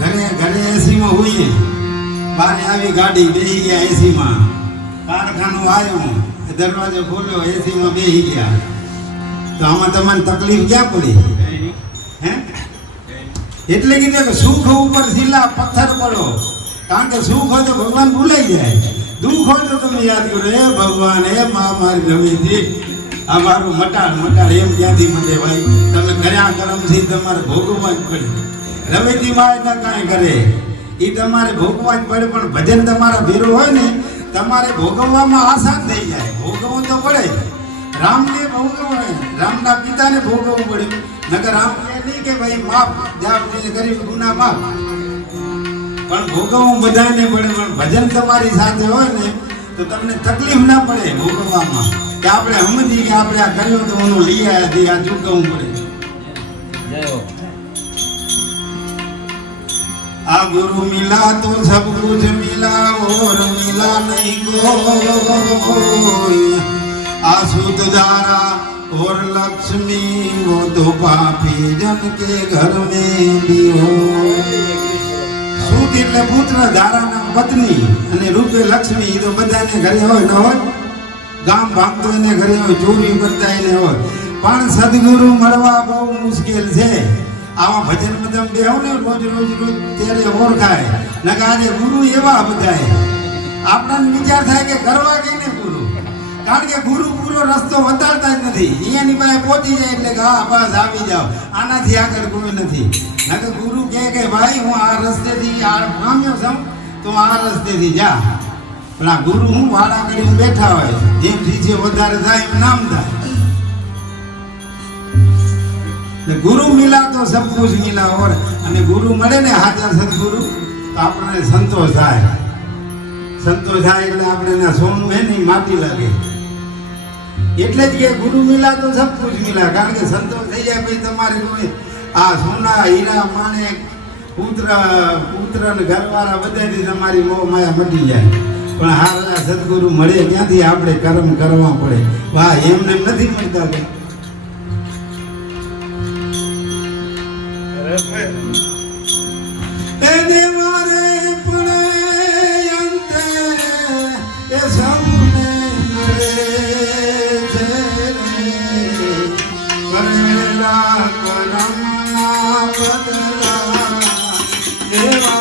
ઘરે ઘરે એસીમાં હોઈએ, બારે આવી ગાડી બેસી ગયા એસીમાં, કારખાનું આવ્યું, દરવાજો ખોલ્યો, એસીમાં બેસી ગયા, તો આમાં તમને તકલીફ ક્યાં પડી? હે? એટલે કીધું કે સુખ ઉપર શીલા પથ્થર પડો, કારણ કે સુખ હોય તો ભગવાન ભૂલાઈ જાય, દુઃખ હોય તો તમે યાદ કરો, હે ભગવાન, હે મા મારી રમીથી આ મારું મટાડ મટાડ એમ ક્યાંથી મળે ભાઈ? તમે કર્યા કર્મથી તમારે ભોગવવા જ પડે. રમેશજી માં એટલે કાંઈ કરે, એ તમારે ભોગવવા જ પડે, પણ ભજન તમારા ભેરો હોય ને તમારે ભોગવવામાં આસાન થઈ જાય. ભોગવવું તો પડે. રામને ભોગવવું, રામના પિતાને ભોગવવું પડ્યું, નકર રામ કહે નહીં કે ભાઈ માફ જાવ કરી ગુના માફ, પણ ભોગવવું બધાને પડે. પણ ભજન તમારી સાથે હોય ને તો તમને તકલીફ ના પડે ભોગવવામાં, કે આપણે સમજી કે આપણે આ કર્યું તો ઓનું લઈ આવ્યા થી આ ચૂકવવું પડે. आ गुरु मिला तो सब कुछ मिला और मिला नहीं कोई, आ शुद्ध धारा और लक्ष्मी वो तो पापी जन के घर में भी हो. શુદ્ધ એટલે પુત્ર, ધારાના પત્ની અને રૂપે લક્ષ્મી, તો બધાને ઘરે હોય ન હોય? ગામ ભાગતો એને ઘરે હોય, ચોરી કરતા એને હોય, પણ સદગુરુ મળવા બહુ મુશ્કેલ છે. આવા ભજન બધા બેહો ને રોજ રોજ રોજ ત્યારે ઓળખાય. નકા આજે ગુરુ એવા બધાય આપણને વિચાર થાય કે કરવા કે ને ગુરુ, કારણ કે ગુરુ પૂરો રસ્તો બતાડતા જ નથી. અહીંયાની પાસે પહોંચી જાય એટલે કે હા બસ આવી જાઓ, આનાથી આગળ કોઈ નથી. નકર ગુરુ કહે કે ભાઈ હું આ રસ્તેથી આ પામ્યો છું તો આ રસ્તેથી જા. પણ આ ગુરુ હું વાડા કરીને બેઠા હોય, જેમ રીચે વધારે થાય એમ નામ થાય. ગુરુ મિલા તો સબ કુછ મિલા. ઓર અને ગુરુ મળે ને હાજર સદગુરુ તો આપણને સંતોષ થાય. સંતોષ થાય એટલે આપણે સોનું હે ને માટી લાગે. એટલે જ કે ગુરુ મિલા તો સબ કુછ મિલા, કારણ કે સંતોષ થઈ જાય પછી તમારે કોઈ આ સોના હીરા માણેક પુત્ર પુત્ર ને ઘરવાળા બધાથી તમારી મોહ માયા મટી જાય. પણ હારા સદગુરુ મળે ક્યાંથી? આપણે કર્મ કરવા પડે. વાહ, એમને નથી મળતા. એને મારે પડે અંતે એ સૌને મળે છે, કરેલા કરમના બદલા એવા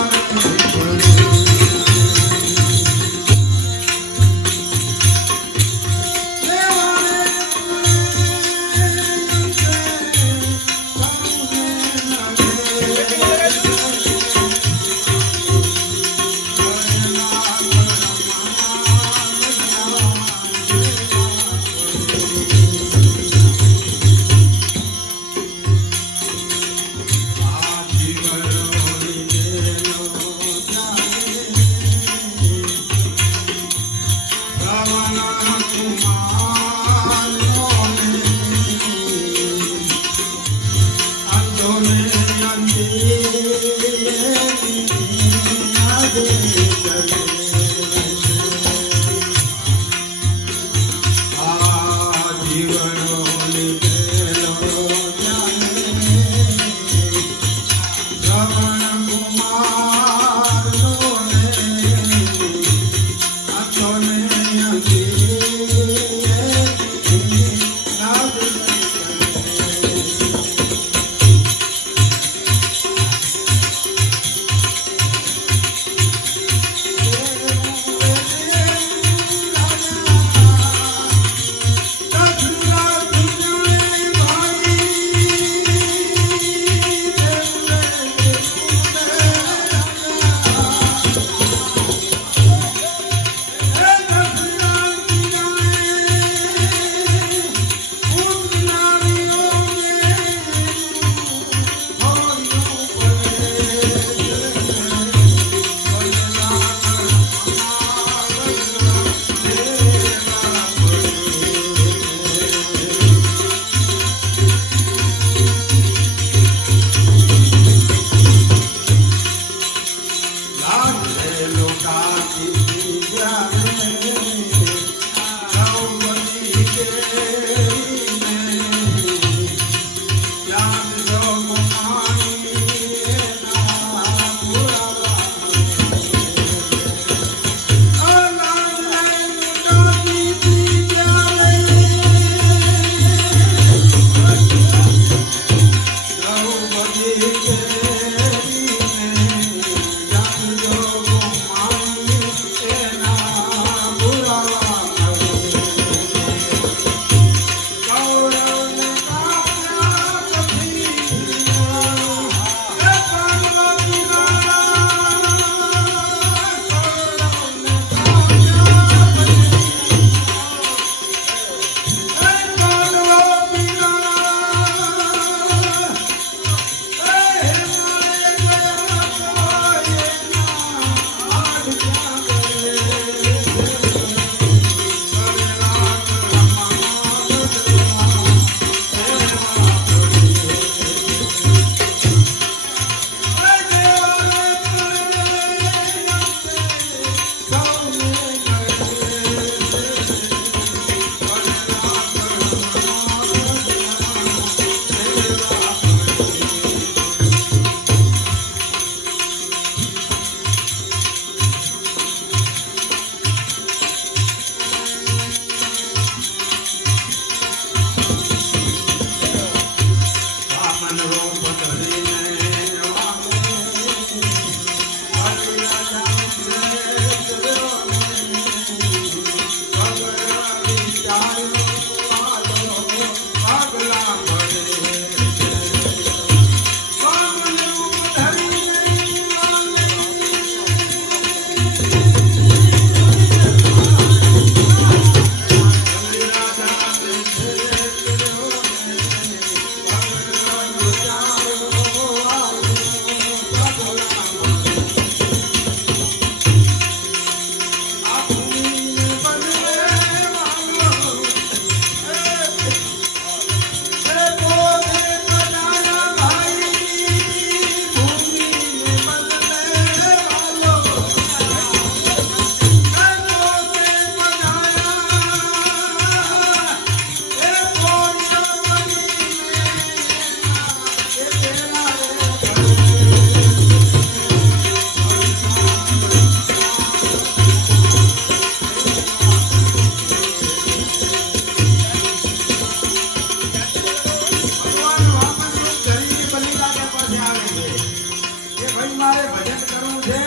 મારે ભજન કરવું છે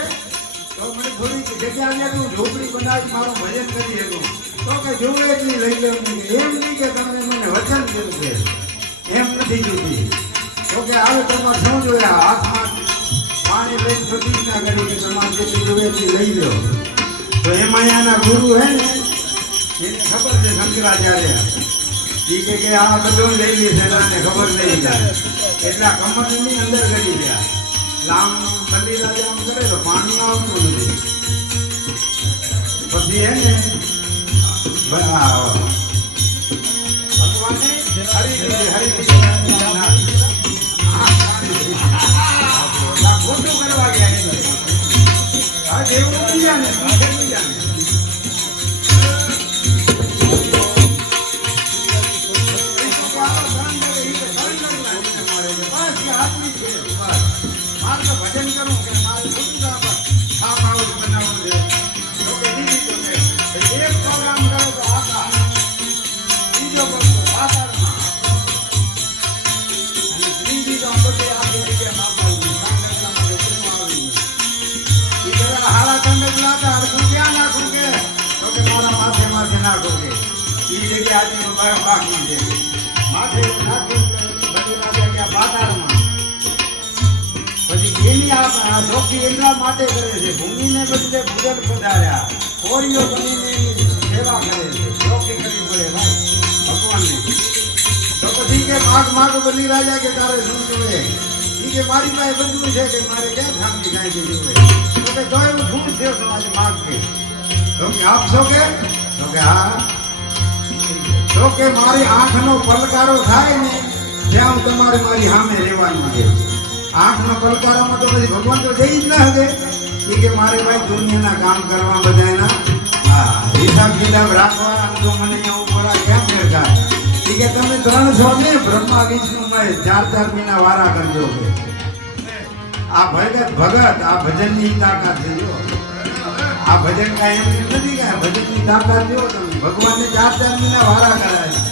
તો મને થોડીક જગ્યા લે હું ઝોપડી બનાવી મારું ભજન કરી શકું તો કે જોવે એટલી લઈ લેવું નહીં એમ નહીં કે તમે મને વચન કર્યું છે એમ નથી જોતી તો કે આવે તમારે શું જોયા હાથમાં પાણી લઈને પ્રતિજ્ઞા કરી કે તમારે જેટલી જોવે એટલી લઈ લો તો એમાં આના ગુરુ હે ને એને ખબર છે શંકરાચાર્ય એ કે આ બધું લઈ લે છે એને ખબર નહીં જાય એટલા કમરની અંદર ગળી ગયા લામ મંદિર આમ કરે તો પાણી આવતું નથી પછી હે ને ભગવાને ખોટું કરવા ગયા દેવું બીજા ને બીજા ને ભજન કરું કે મારે ખાવાનું બનાવવું છે તો કે એક પ્રોગ્રામ કરો તો આખા બીજો કરો સાધારણમાં અને ત્રીજી તો બધે આ બે માપાવી એ બધા હારા તમે લાતા હું ક્યાં નાખું કે તો કે મારા માથે માથે નાખો કે એ જગ્યા આજે મારા બાકી છે માથે નાખું બધી જગ્યા બાજારમાં પછી એની આ લોકી એટલા માટે કરે છે ભૂમિને બદલે ભૂજન પધાર્યા કોળીઓ બનીને સેવા કરે છે લોકી કરવી પડે ભાઈ ભગવાનને તો પછી કે માગ બની રાજા કે તારે શું જોઈએ એ કે મારી પાસે બધું છે કે મારે ક્યાં ખામી કાંઈ જોઈએ તો કે જો એવું શું છે સમાજ માગ કે તો કે આપશો કે તો કે હા તો કે મારી આંખનો પલકારો થાય ને ત્યાં તમારે મારી સામે રહેવાનું છે આંખનો પલકારામાં તો પછી ભગવાન તો જઈ જ ના શકે એ કે મારે ભાઈ દુનિયાના કામ કરવા બધાના હા હિસાબ કિતાબ રાખવા તો મને અહીંયા ઉપર કેમ બેઠા એ કે તમે 300 ને બ્રહ્મા વિષ્ણુ મહેશ 4 મહિના વારા કરજો કે આ ભગત આ ભજનની તાકાત છે જો આ ભજન કાંઈ એમ નથી કે ભજનની તાકાત જો તમે ભગવાનને 4 મહિના વારા કરાય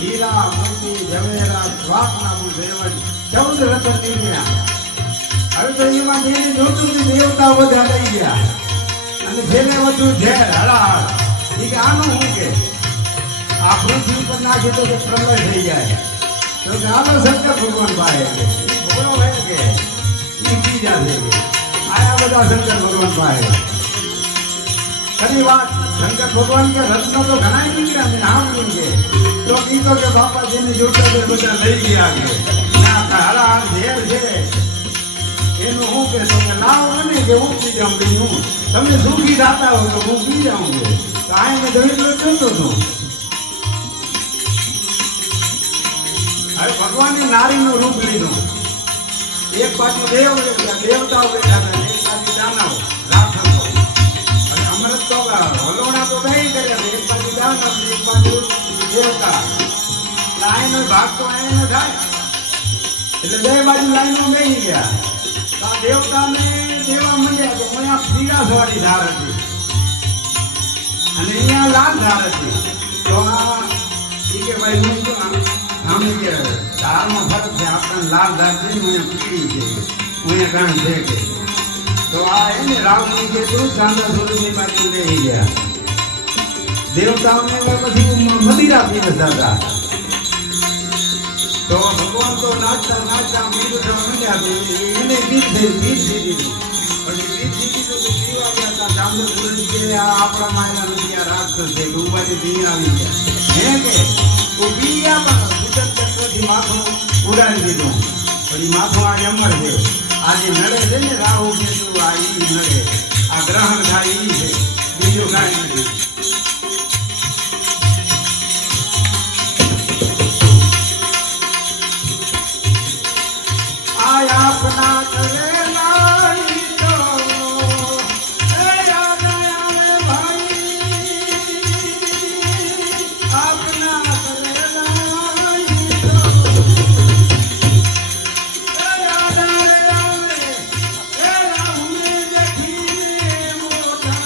હીરા મોતી જવેરાત સ્વાપના દેવન 14 રતન નીકળ્યા. હવે તો એમાં જેને જોતું હતું દેવતા બધા લઈ ગયા અને જેને વધુ ઝેર હળાહળ એ કે આનું શું કે આ પૃથ્વી ઉપર નાખી તો પ્રલય થઈ જાય તો ચાલો શંકર ભગવાન પાસે બોલો ભાઈ કે એ બીજા છે કે આયા બધા શંકર ભગવાન પાસે ખરી વાત. શંકર ભગવાન કે રત્નો તો ઘણા નીકળ્યા મેં સાંભળ્યું કે તો કીધો કે બાપાજીને જોતા બધા લઈ ગયા કે ના હળાહળ ઝેર છે એનું હું કે તમે લાવો ને કે હું પી જાઉં બીજું તમે સુખી થતા હો તો હું પી જાઉં કે તો આ મેં જોઈ જોતો હતો. હવે ભગવાને નારીનું રૂપ લીધું. એક બાજુ દેવતાઓ બેઠા હતા એક બાજુ દાનવો રાક્ષસો. અને અમૃત તો હલોણા તો નહીં કર્યા એક બાજુ દાનવ એક બાજુ દેવતા. લાઈનો ભાગ તો આયનો થાય એટલે બે બાજુ લાઈનો બેસી ગયા. આ દેવતાને દેવા માંડ્યા તો અહીંયા પીળાસવાળી ધાર હતી અને અહીંયા લાલ ધાર હતી. તો આ કે ભાઈ હું શું આમ કે ધારમાં ફરક છે આપણને લાલ ધાર નહીં અહીંયા પીળી છે અહીંયા કામ છે કે તો આ એને રાવણી કે તું ચાંદા સ્વરૂપની બાજુ લઈ ગયા. દેવતાઓને પછી મદિરા પીરસતા હતા. તો ભગવાન તો નાચતા નાચતા મીઠું માંડ્યા એને ગીત દીધું પછી ગીત દીધું તો પીવા ગયા હતા. ચાંદો સુરજ કે આ આપણા માયલા નથી આ રાક્ષસ છે ડૂબાથી ધી આવી ગયા હે કે તો પી ગયા પણ સુચન ચક્રથી માથું ઉડાડી દીધું. પછી માથું આ અમર છે આજે નડે છે ને રાહુ કેતુ આ ઈ નડે આ ગ્રહણ થાય ઈ છે બીજું કાંઈ નથી. अपना करेला तो याद आवे भाई अपना करेला तो याद आवे तेरा हुए देखी मोटा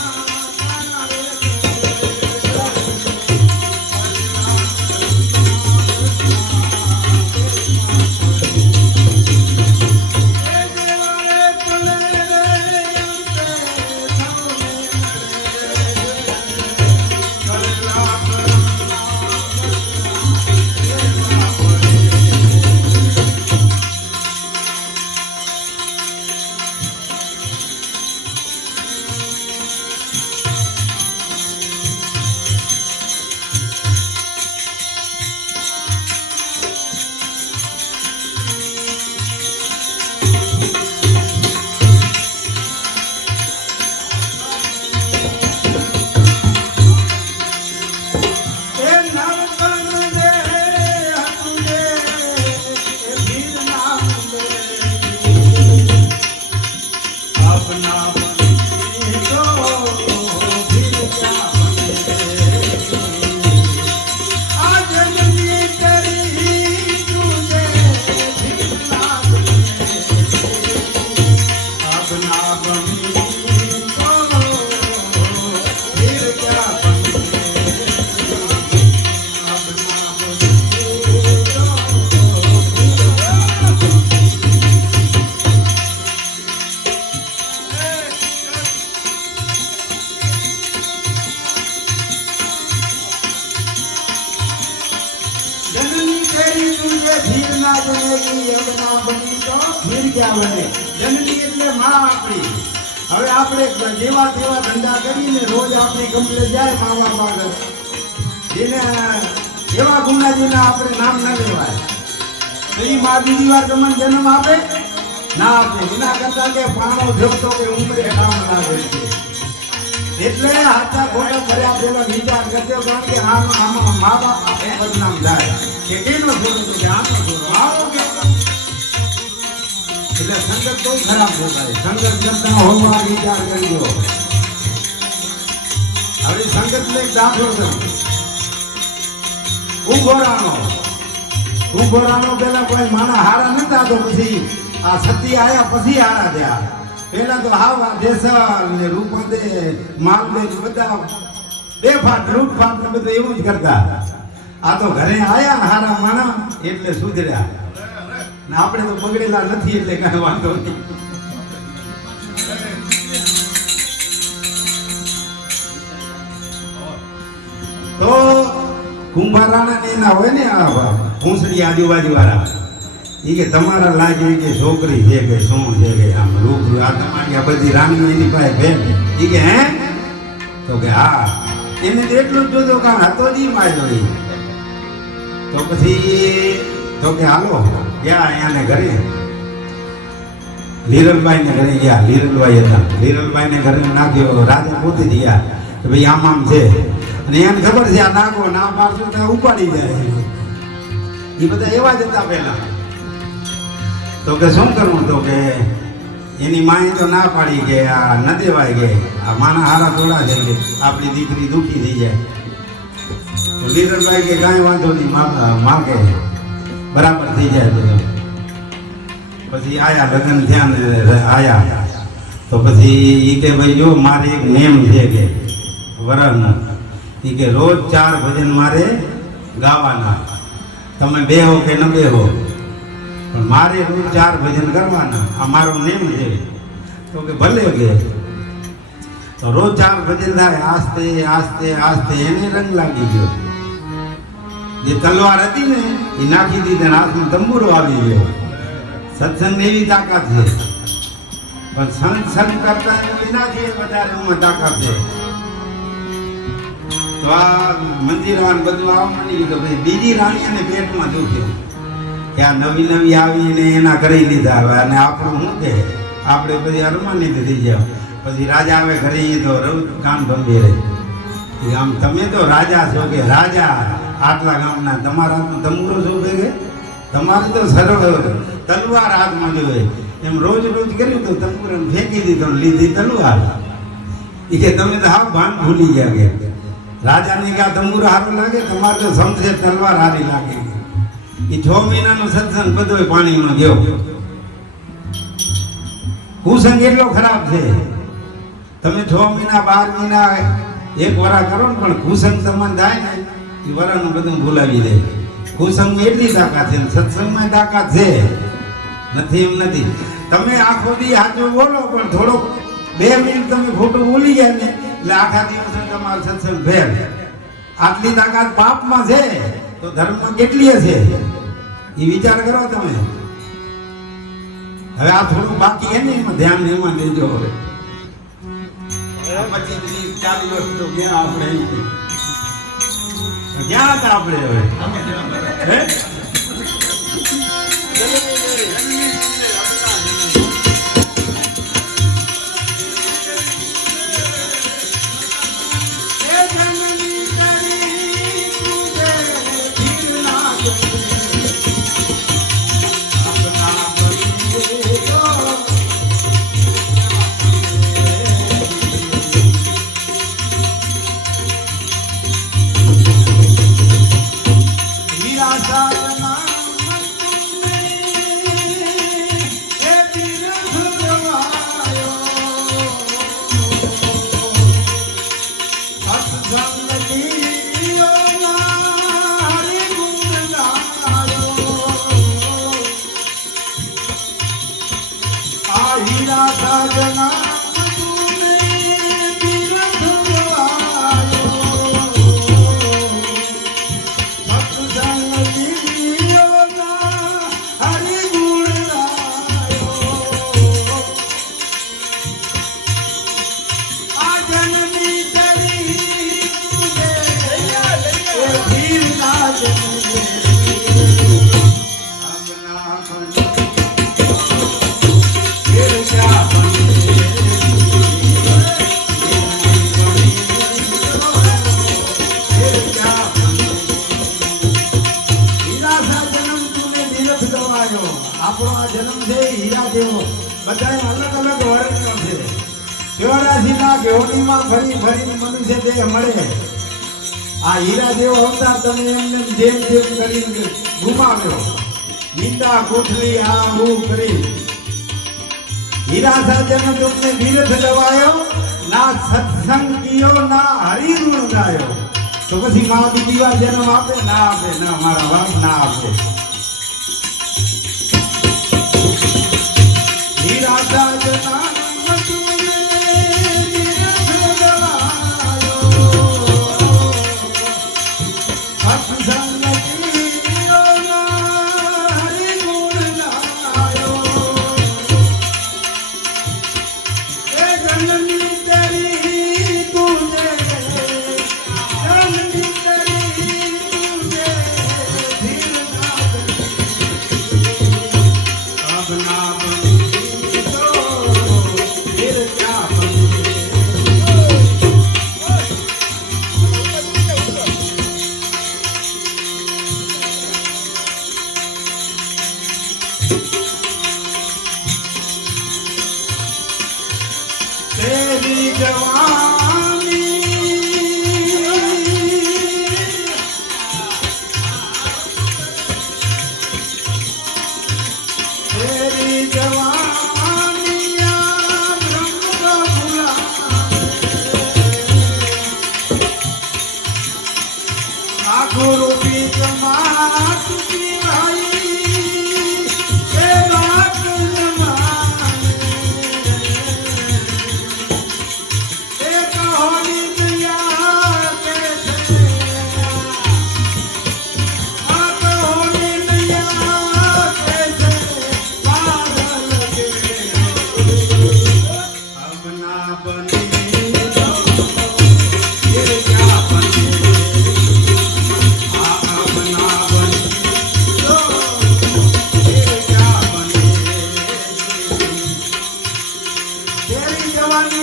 जननी એટલે માં આપણી. હવે આપણે જેવા તેવા ધંધા કરીને રોજ આપણી કંપની જાય મા બાપ આગળ જેને એવા ગુનાજીના આપણે નામ ન લેવાય. એ માં બીજી વાર તમને જન્મ આપે ના આપે એના કરતા કે પાણો જોતો કે ઉંમરે કામ ના દે. એટલે હાથા ખોટા કર્યા પેલા વિચાર કરજો કારણ કે આમાં મા બાપ આપણે બદનામ જાય કે કેનો છોડો કે આનો છોડો આવો કે એટલે સંગત બહુ ખરાબ દેખાય. સંગત કરતા હોવા વિચાર કરજો. હવે સંગત ને દાખલો છે ઉભોરાનો પેલા કોઈ માણા હારા નતા તો પછી આ સતી આયા પછી હારા થયા. પેલા તો હાવા દેસલ ને રૂપદે માલદે બધા બે ફાટ રૂપ ફાટ ને બધું એવું જ કરતા. આ તો ઘરે આયા હારા માણા એટલે સુધર્યા ને આપણે તો બગડેલા નથી એટલે કઈ વાંધો નહીં. તો કુંભારાણા ને એના હોય ને આ ભૂંસડી આજુબાજુ વાળા એ કે તમારા લાગે કે છોકરી છે કે શું છે કે આમ રૂપ આ તમારી આ બધી રાણીઓ એની પાસે ભેટ એ કે હે તો કે હા એને તો એટલું જ જોતો કામ હતો જ માર્યો એ તો પછી તો કે હાલો ગયા અહીંયાને ઘરે લીરલભાઈ ને ઘરે ગયા. લીરલભાઈ હતા, લીરલભાઈ ને ઘરે નાખ્યો. રાજા પોતે જ ગયા કે ભાઈ આમ આમ છે અને એને ખબર છે આ નાખો ના પાડશો તો ઉપાડી જાય. એ બધા એવા જ હતા પહેલા. તો કે શું કરવું તો કે એની માએ તો ના પાડી કે આ ન દેવાય કે આ માના હારા થોડા છે કે આપણી દીકરી દુઃખી થઈ જાય. તો લીરલભાઈ કે કાંઈ વાંધો નહીં માગે બરાબર થઈ જાય બધું. પછી આયા લગ્ન થયા ને આયા તો પછી એ કે ભાઈ જો મારે એક નેમ છે કે વરનો એ કે રોજ 4 ભજન મારે ગાવાના. તમે બેહો કે ન બેહો પણ મારે રોજ 4 ભજન કરવાના. આ મારો નેમ છે. તો કે ભલે કે તો રોજ 4 ભજન થાય. આસ્તે આસ્તે આસ્તે એને રંગ લાગી ગયો. જે તલવાર હતી ને એ નાખી દીધી હાથમાં તંબુરો આવી ગયો. સત્સંગ એવી તાકાત છે પણ સંગ કરતા એનાથી વધારે ઉંમર તાકાત છે. તો આ મંદિર બધું આવવા માંડી ગયું. ભાઈ બીજી રાણી અને પેટમાં દુખ્યું કે આ નવી નવી આવીને એના કરી લીધા. હવે અને આપણું શું કે આપણે બધી અરમાનિત થઈ જાવ. પછી રાજા આવે ઘરે તો કામ ગંભીર આમ તમે તો રાજા છો કે રાજા આટલા ગામના તમારા હાથમાં તંબુરો છો ભેગે. તમારે તો સરળ તલવાર હાથમાં જોઈએ એમ રોજ રોજ કર્યું તો તંબુરાને ફેંકી દીધો લીધી તલવાર. એ કે તમે તો હા ભાન ભૂલી ગયા કે રાજાને કે આ તંબુરો સારું લાગે તમારે તો સમજે તલવાર સારી લાગે. એ 6 મહિનાનો સત્સંગ બધો પાણીમાં ગયો. કુસંગ એટલો ખરાબ છે. તમે 6 મહિના 12 મહિના 1 વરા કરો ને પણ કુસંગ તમને થાય ને એ વરાનું બધું ભૂલાવી દે. કુસંગમાં એટલી તાકાત છે, સત્સંગમાં તાકાત છે. નથી એમ નથી. તમે આખો દી હાચું બોલો પણ થોડોક 2 મિનિટ તમે ખોટું ભૂલી ગયા ને એટલે આખા દિવસે તમારો સત્સંગ ફેર. આટલી તાકાત પાપમાં છે તો ધર્મમાં કેટલી હશે એ વિચાર કરો તમે. હવે આ થોડું બાકી હે ને એમાં ધ્યાન એમાં દેજો. હવે 25-40 વર્ષ તો ગયા આપણે ક્યાં હતા આપણે હવે આપણો આ જન્મ છે હીરા જેવો. બધા અલગ અલગ વર્ણનો છે. શિવરાશિના ગેવણીમાં ફરી ફરીને મનુષ્ય દેહ મળે. આ હીરા જેવો અવતાર તમે એમને જેમ જેમ કરીને ગુમાવ્યો. નિંદા કોઠલી આ હું કરી હીરા સાજન तुमने तीर्थ जवायो ना सत्संग कियो ना हरि गुण गायो. તો પછી મા બીજી વાર જન્મ આપે ના આપે ના મારા બાપ ના આપે હીરા સાજના तेरी जवानी तेरी जवानिया ब्रह्म का भुला आँखों रूपी तमाक की भाई ये बात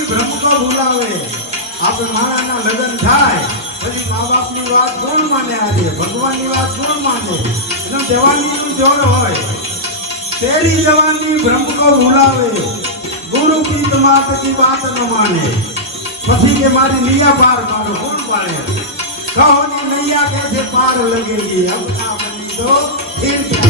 બ્રહ્મ કો ભૂલાવે આપણે માણાના લગ્ન થાય પછી મા બાપની વાત કોણ માને આજે ભગવાનની વાત કોણ માને એનો જવાનીનું જોર હોય તેરી જવાની બ્રહ્મ કો ભૂલાવે ગુરુ की मात की बात न माने પછી કે મારી નૈયા પાર પાડો કોણ પાડે કહો ની નૈયા कैसे पार लगेगी अब ना बनी तो फिर क्या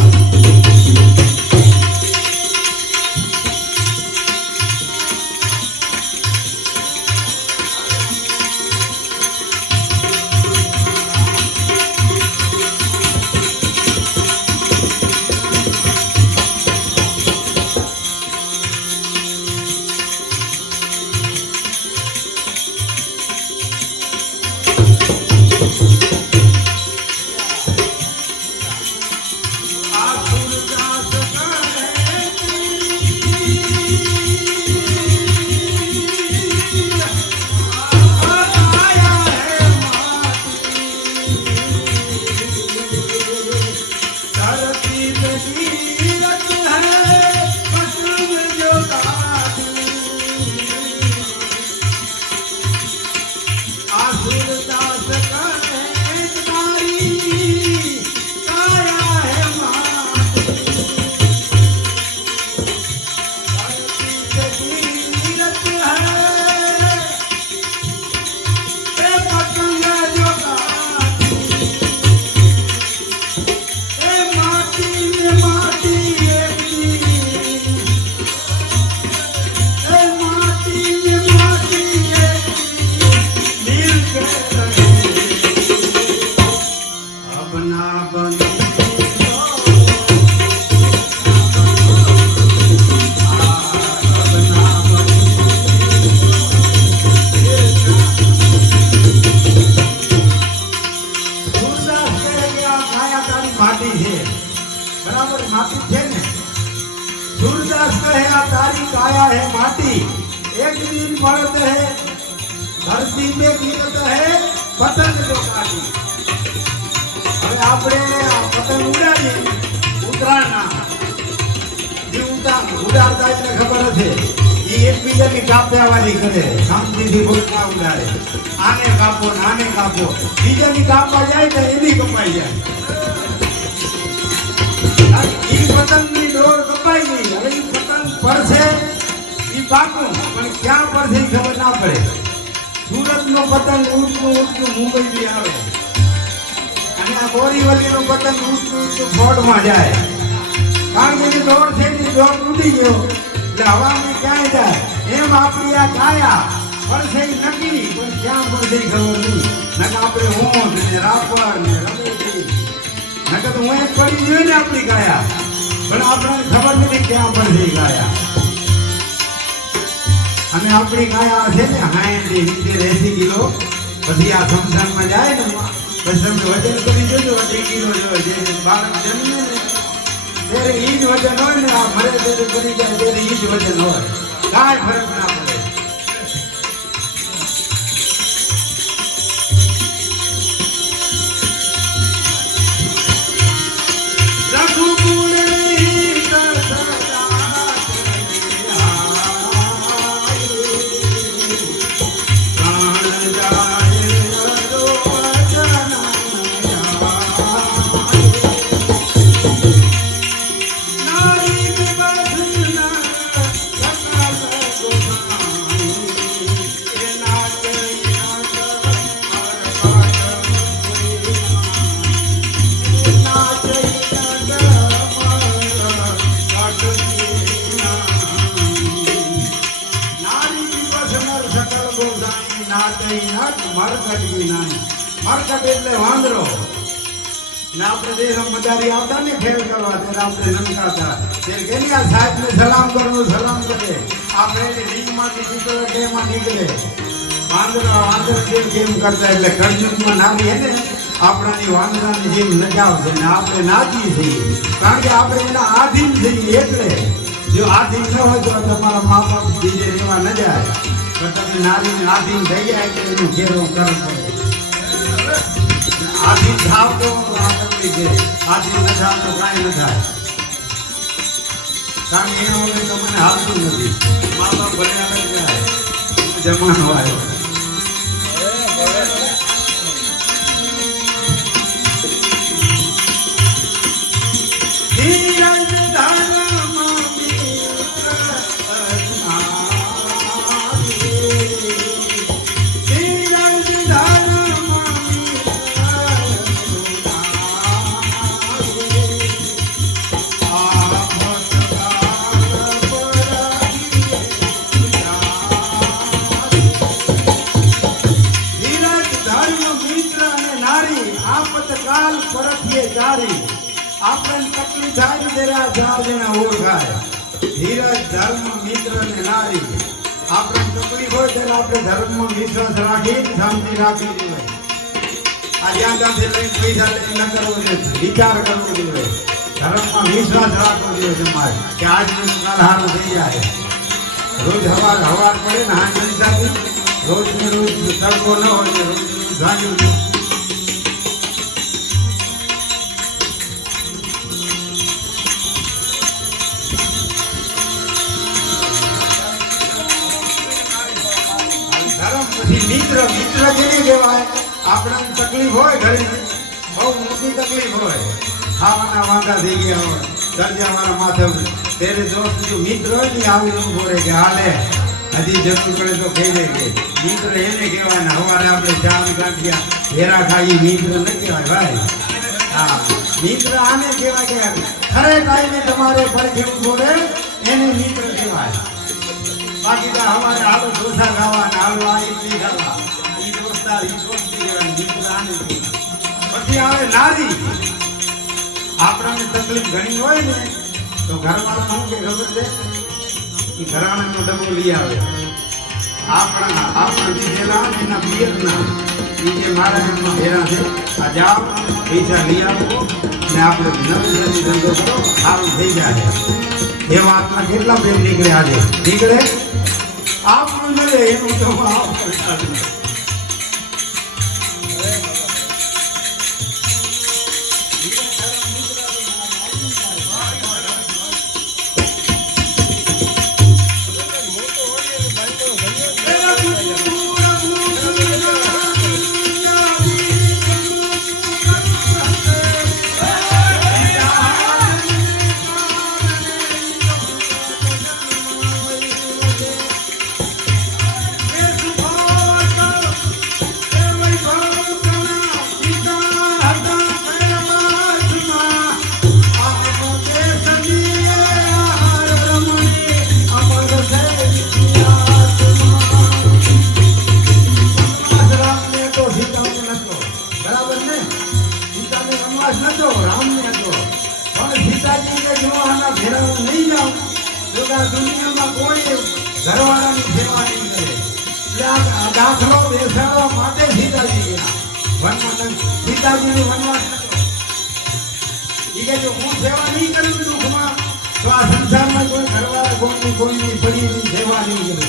धरती पे गिरत है पतंग जो काटी હવે આપણે પતંગ ઉડાડીએ ઉતરાણના જે ઉડાડતા એટલે ખબર હશે એ એકબીજાની કાપ્યાવાળી કરે શાંતિથી બોલતા ઉડાડે આને કાપો ને આને કાપો બીજાની કાપવા જાય તો એની કપાઈ જાય એ પતંગની ડોર કપાઈ ગઈ હવે એ પતંગ પડશે એ પાકું પણ ક્યાં પડશે એ ખબર ના પડે સુરતનો પતંગ ઉડતું મુંબઈ બી આવે અને આ બોરીવલીનો પતંગ ઉડતું ફોડમાં જાય કારણ કે એની દોર છે એની દોર તૂટી ગયો એટલે હવામાં ક્યાંય જાય એમ આપણી આ કાયા પડશે ઈ નક્કી, પણ ક્યાં પડશે ઈ ખબર નહીં. નકર આપણે ઊંટ ને રાપર ને રમેશજી, નકર તો હું એક પડી ગયો ને આપણી કાયા, પણ આપણને ખબર નથી ક્યાં પડશે ઈ કાયા. અને આપણી કાયા છે ને 60-70 કિલો, પછી આ સંસારમાં જાય ને પછી તમે વજન કરી જોજો 2 કિલો જે બાળક જન્મે ને ત્યારે ઈ જ વજન હોય ને, આ મરે ત્યારે કરી જાય ત્યારે ઈ જ વજન હોય, કાંઈ ફરક ના પડે. મરકટ એટલે વાંદરો ને આપણે દેશમાં મદારી આવતા ને ખેલ કરવા, ત્યારે આપણે નમકાતા ત્યારે કેની આ સાહેબને સલામ કરવું, સલામ કરે. આપણે રીંગમાંથી નીકળે કે એમાં નીકળે વાંદરો જેમ કરતા, એટલે કરજુતમાં નારી હે ને આપણાની વાંદરાની જેમ નચાવશે ને આપણે નાચીએ છીએ, કારણ કે આપણે એના આધીન છીએ. એટલે જો આધીન ન હોય તો તમારા મા બાપ બીજે રહેવા ન જાય, પણ તમે નારીને આધીન થઈ જાય એટલે એનું ઘેરો કરવું પડે. આધીન થાવ તો આ તકલીફ છે, આધીન ન થાવ તો કાંઈ ન થાય, કારણ કે એના વગર તો મને હાલતું નથી. મા બાપ ભણ્યા લઈ જાય, જમાનો આવ્યો. આપણને તકલીફ થાય ને ત્યારે આ ચાર જણા ઓળખાય, ધીરજ, ધર્મ, મિત્ર અને નારી. આપણને તકલીફ હોય ત્યારે આપણે ધર્મમાં વિશ્વાસ રાખી શાંતિ રાખવી જોઈએ. આ જ્યાં ત્યાંથી લઈને પૈસા લઈને ન કરવો જોઈએ, વિચાર કરવો જોઈએ, ધર્મમાં વિશ્વાસ રાખવો જોઈએ તમારે કે આજ કાલ સારું થઈ જાય. રોજ હવાર પડે ને હાથ નથી થતી, રોજ ને રોજ તડકો ન હોય ને રોજ સાંજું મિત્ર જેને કહેવાય. આપણને તકલીફ હોય ઘરે, બહુ મોટી તકલીફ હોય, ખાવાના વાંધા થઈ ગયા હોય, દર્જા મારા માથે, ત્યારે દોસ્ત જો મિત્ર હોય ને આવી ઉભો રહે કે હાલે હજી જરૂર પડે તો કહી દે કે મિત્ર એને કહેવાય ને. સવારે આપણે ચા ગાંઠિયા ઘેરા ખાઈ મિત્ર ન કહેવાય ભાઈ. હા, મિત્ર આને કહેવાય કે ખરે ટાઈમે તમારે પડખે ઉભો રહે એને મિત્ર કહેવાય. બાકી તો અમારે હાલો ઢોસા ખાવા ને હાલો આ ઇડલી ખાવા, એ દોસ્તાર એ દોસ્તી કહેવાય, મિત્ર આને. પછી આવે નારી. આપણને તકલીફ ઘણી હોય ને તો ઘરવાળા શું કે ખબર છે, એ ઘરાણાનો ડબ્બો લઈ આવે. આપણા દીધેલા એના પિયરના એ જે મારા ઘરમાં ભેરા છે, આ જાઓ પૈસા લઈ આવો ને આપણે નવી ધંધો કરો, સારું થઈ જાય. એ વાતમાં કેટલા પ્રેમ નીકળે, આજે નીકળે. આપણું મળે એનું તો બધા દુનિયામાં કોઈ ઘરવાળાની સેવા નહીં કરે. એટલે આ દાખલો બેસાડવા માટે સીતાજી ગયા વનમાં. સીતાજીનો વનવાસ હતો. એ કે જો હું સેવા નહીં કરું દુઃખમાં તો આ સંસારમાં કોઈ ઘરવાળા કોઈની પડીની સેવા નહીં કરે.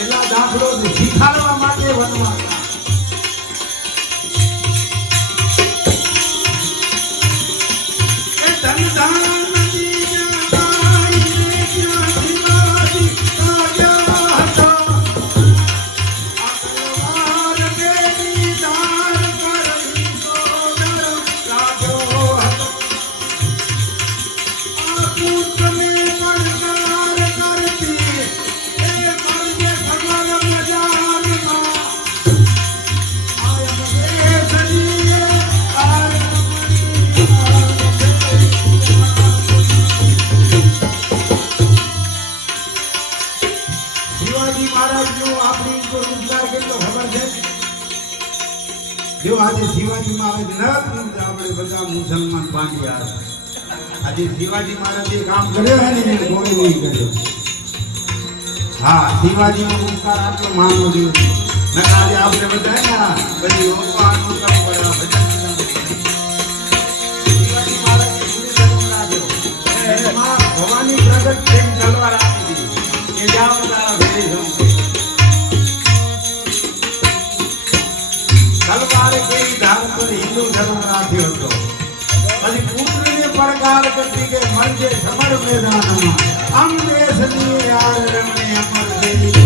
એટલા દાખલો શીખાડવા માટે વનવાસ. જો આજે શિવાજી મહારાજ ન આપણે બધા મુસલમાન પાંડ્યા. આજે શિવાજી મહારાજે કામ કર્યો હે ને એને કોઈ નહીં કર્યો. હા, શિવાજીનો ઉપકાર આટલો માનવો જોઈએ. આજે આપણે બધા ને બધી ઓપાનું કામ કર્યા શિવાજી મહારાજે ધર્મ રાખ્યો. એમાં ભવાની પ્રગટ થઈને તલવાર આપી દીધી કે જાઓ તારા ભેળી જમશે. તલવાર કેવી ધાર પર હિન્દુ ધર્મ રાખ્યો હતો. પછી પુત્રને પડકાર કરતી કે મળજે સમર મેદાનમાં અમ દેશની યાર રમણે અમર દેવી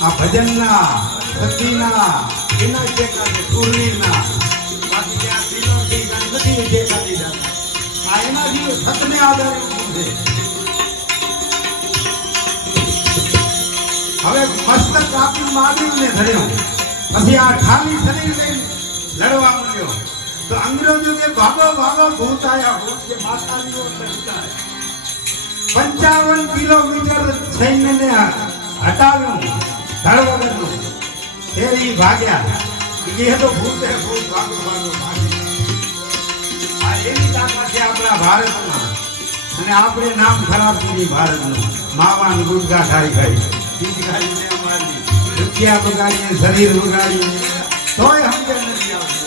આ ભજનના સતીના એના ટેકા છે પૂર્ણિના. બાકી ત્યાં પીલોથી નથી ટેકા દીધા. આ એના જેવું સતને આધારે છે. હવે મસ્તક કાપી મારીને ધર્યો. પછી આ ખાલી શરીર લઈને લડવા માંડ્યો તો અંગ્રેજો કે ભાગો ભાગો ભૂત આયા. ભૂત કે માતાજીઓ લડતા 55 કિલોમીટર સૈન્યને હટાવ્યું ધડ વગરનું. એ ભાગ્યા એ તો ભૂત હે ભૂત ભાગો ભાગો ભાગે. આ એની તાકાત છે આપણા ભારતમાં. અને આપણે નામ ખરાબ કરી ભારતનું. માવાન ગુટકા ખાઈ ખાઈ પિચકારીને અમારી રૂપિયા બગાડીને શરીર બગાડીને તોય સમજણ નથી આવતું.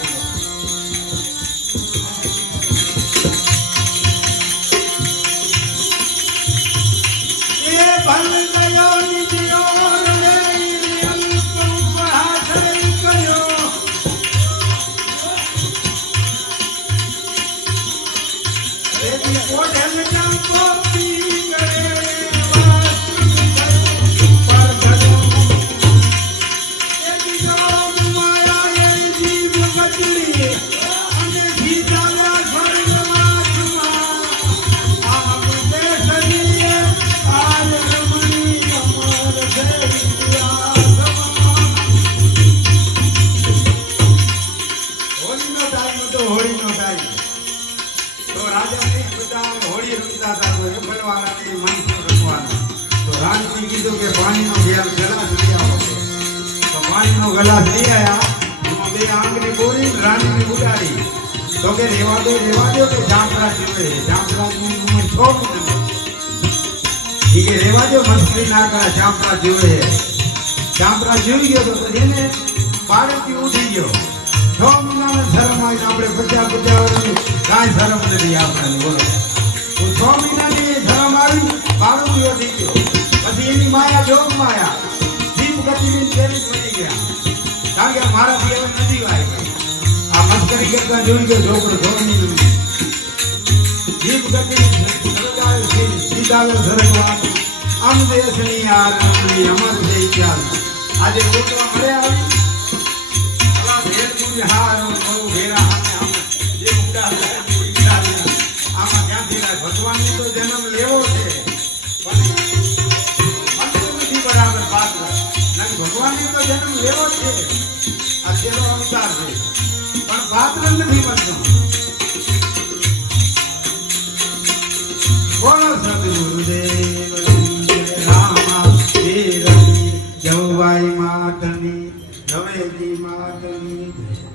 ગલાસ લઈ આયા. બે આંગળી બોરી રાણીને ઉડાડી તો કે રેવા દો કે જામરા જીવે. જામરાની ઉંમર 6 મહિના. એ કે રેવા દો મસ્કરી ના કરે. જામરા જીવે. જામરા જીવી ગયો તો એને પાડેથી ઉઠી ગયો. 6 મહિનાના શરમ આવી. આપણે 50 વર્ષની કાંઈ શરમ નથી આપણને. બોલો 6 મહિનાની શરમ આવી. પાડોથી ઉઠી ગયો. પછી એની માયા જોગ માયા જીભ ગતિની તેરી પડી ગયા. કારણ કે મારાથી હવે નથી વાય. આ મસ્કરી કે લંકા જોઈ કે ઝોપડ ધોની જીપ ગતિ સરગાય છે સીતાલો સરગવા આમ દેશની યાર રમણી અમર છે ઇતિહાસ આજે ગોતવા મળે આવી અલા ભેર તું હારો બહુ ભેરા હામે જે ઉડા આમાં ક્યાંથી લાય ભગવાનની તો જન્મ લેવો છે પણ નથી બરાબર પાત્ર નહીં ભગવાનની તો જન્મ લેવો છે આ છેલ્લો અવતાર છે પણ પાત્ર નથી બનતો બોલો સદગુરુદેવ રામા જવવાઈ માતની ઝવેરી માતની